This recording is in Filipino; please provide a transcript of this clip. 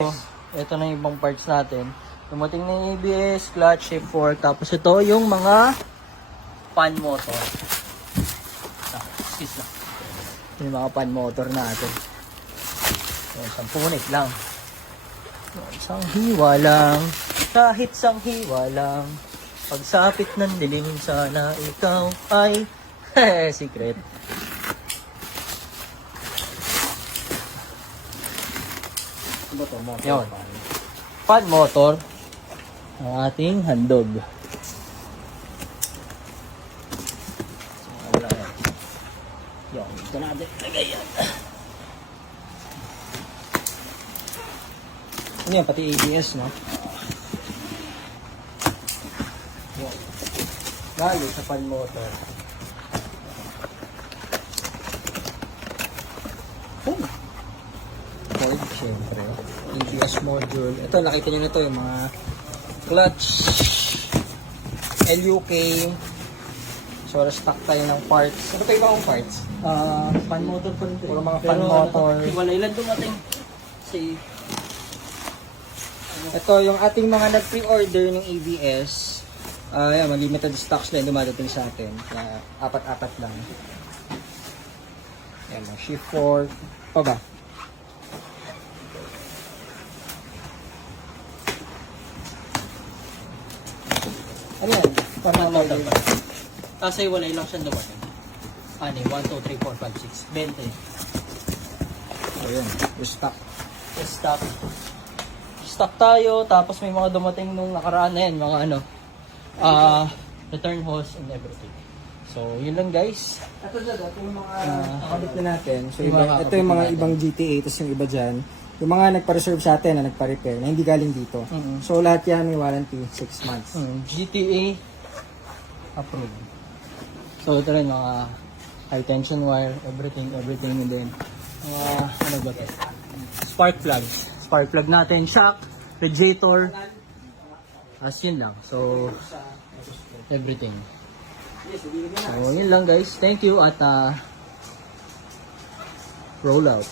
Ito na yung ibang parts natin. Dumating na yung ABS, clutch, shift fork. Tapos ito yung mga fan motor. Excuse lang. Ito yung mga fan motor natin. Isang punit lang. Isang hiwa lang. Kahit isang hiwa lang. Pagsapit ng dilim, sana ikaw ay secret. Ano to? Motor. Yun. Fan motor. Ang ating handog. Wala yan. Yun. Ito natin. Lagay yan. Ano yan? Pati ABS, no? Yun. Lalo sa fan motor. Oh. Ford, syempre. ABS module. Ito, nakita nyo na to yung mga clutch, LUK. So, stock tayo ng parts. Ano pa yung mga parts? Fan motor pa rin. Puro mga fan motor. Wala ilan dumating. Say, Ito, yung ating mga nag-pre-order ng ABS. Yan, limited stocks na yung dumadating sa atin. Kaya, apat-apat lang. Yan, mga shift fork. Pa ba? Ano yan? fan motor pa rin. Kasi wala ilang siyang dumating. Ano 1, 2, 3, 4, 5, 6. 20. So, yun. Yung stock. Stock. Stock tayo, tapos may mga dumating nung nakaraan na yan, mga ano, return hose and everything. So, yun lang guys. Ito yung mga nakabit na natin. So, Yung mga ito yung mga natin. ibang GTA, tapos yung iba dyan. Yung mga nagpa-reserve sa atin na nagpa-repair, na hindi galing dito. Mhm. So, lahat yan may warranty, 6 months. GTA approved. So, ito rin mga high tension wire, everything, and then ano ba ito? Spark plugs. Spark plug natin, shock, radiator, as yun lang. So, everything. So, yun lang guys. Thank you at roll out.